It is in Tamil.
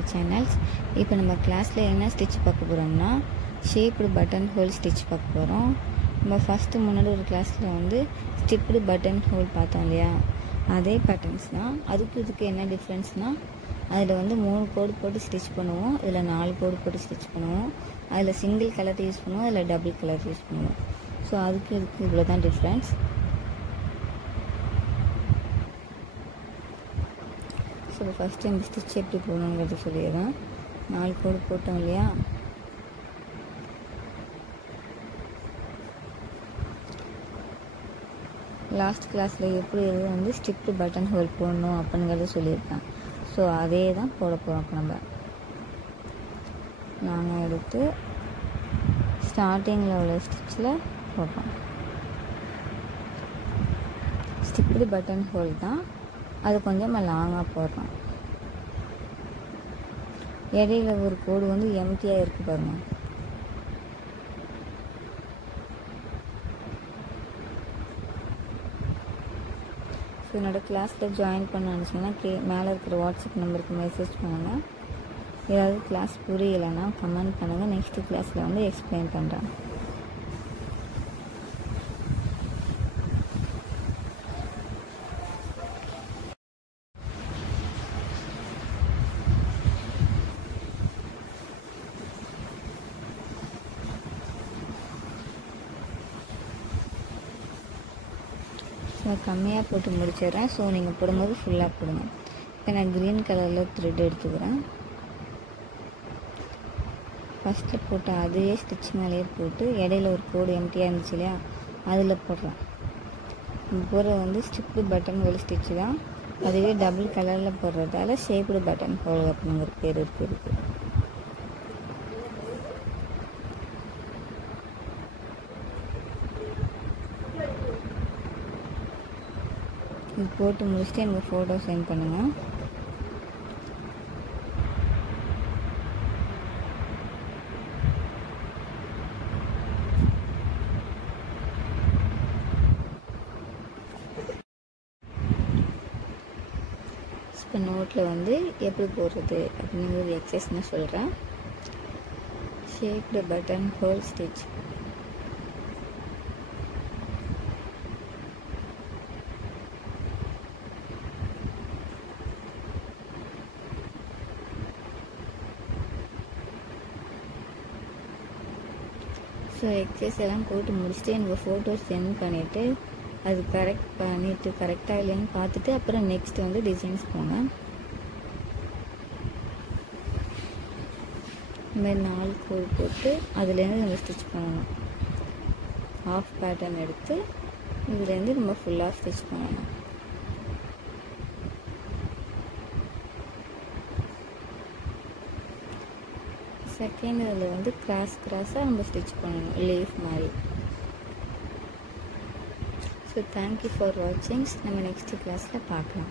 My channels. இப்போ நம்ம கிளாஸில் என்ன ஸ்டிச் பார்க்க போகிறோம்னா ஷேப்டு பட்டன் ஹோல் ஸ்டிச் பார்க்க போகிறோம். நம்ம ஃபஸ்ட்டு முன்னாடி ஒரு கிளாஸில் வந்து ஸ்டிப்டு பட்டன் ஹோல் பார்த்தோம் இல்லையா, அதே பேட்டர்ன்ஸ் தான். இதுக்கு என்ன டிஃப்ரென்ஸ்னால் அதில் வந்து 3 கோடு போட்டு ஸ்டிச் பண்ணுவோம், இதில் 4 கோடு போட்டு ஸ்டிச் பண்ணுவோம். அதில் சிங்கிள் கலர் யூஸ் பண்ணுவோம், அதில் டபுள் கலர் யூஸ் பண்ணுவோம். ஸோ இதுக்கு இவ்வளோ தான் டிஃப்ரென்ஸ். ஸோ ஃபஸ்ட்டு இந்த ஸ்டிச் எப்படி போடணுங்கிறது சொல்லிடுறேன். 4 கோடு போட்டோம் இல்லையா, லாஸ்ட் கிளாஸில் எப்படி வந்து ஸ்டிப்டு பட்டன் ஹோல் போடணும் அப்படிங்கிறத சொல்லியிருக்கேன். ஸோ அதே தான் போட போகிறோம். இப்போ நாங்கள் எடுத்து ஸ்டார்டிங்கில் உள்ள ஸ்டிச்சில் போட்டோம். ஸ்டிப்டு பட்டன் ஹோல் தான், அது கொஞ்சம் லாங்காக போடுறோம். இடையில ஒரு கோடு வந்து எம்டியாக இருக்குது பாருங்க. ஸோ என்னோடய கிளாஸில் ஜாயின் பண்ண நினச்சிங்கன்னா மேலே இருக்கிற வாட்ஸ்அப் நம்பருக்கு மெசேஜ் பண்ணுங்கள். ஏதாவது கிளாஸ் புரியலைன்னா கமெண்ட் பண்ணுங்கள். நெக்ஸ்ட்டு கிளாஸில் வந்து எக்ஸ்பிளைன் பண்ணுறேன். நான் கம்மியாக போட்டு முடிச்சிடுறேன். ஸோ நீங்கள் போடும்போது ஃபுல்லாக போடுங்க. இப்போ நான் க்ரீன் கலரில் த்ரெட் எடுத்துக்கிறேன். ஃபஸ்ட்டில் போட்ட அதே ஸ்டிச் மேலேயே போட்டு இடையில ஒரு கோடு எம்டியாக இருந்துச்சு இல்லையா, அதில் போடுறேன். போடுற வந்து ஸ்டிப்டு பட்டன் ஹோல் ஸ்டிச்சு தான். அதுவே டபுள் கலரில் போடுறதால ஷேப்டு பட்டன் ஹோல் அப்படிங்கிற பேர் இருக்குது. இது போட்டு முடிச்சுட்டு எனக்கு ஃபோட்டோ சென்ட் பண்ணுங்கள். இப்போ நோட்டில் வந்து எப்படி போடுறது அப்படிங்கிற எக்ஸசைஸ் நான் சொல்கிறேன். Shaped button whole stitch. So exercise எல்லாம் போட்டு முடிச்சுட்டு எனக்கு ஃபோட்டோ சென்ட் பண்ணிவிட்டு அது கரெக்டாக இல்லைன்னு பார்த்துட்டு அப்புறம் நெக்ஸ்ட் வந்து டிசைன்ஸ் போங்க. இந்த மாதிரி 4 கோடு போட்டு அதுலேருந்து நம்ம ஸ்டிச் பண்ணணும். ஹாஃப் பேட்டர்ன் எடுத்து இதுலேருந்து நம்ம ஃபுல்லாக ஸ்டிச் பண்ணணும். செகண்ட் இதில் வந்து கிராஸாக நம்ம ஸ்டிச் பண்ணணும், லீஃப் மாதிரி. ஸோ தேங்க்யூ ஃபார் வாட்சிங். நம்ம நெக்ஸ்ட் கிளாஸில் பார்க்கலாம்.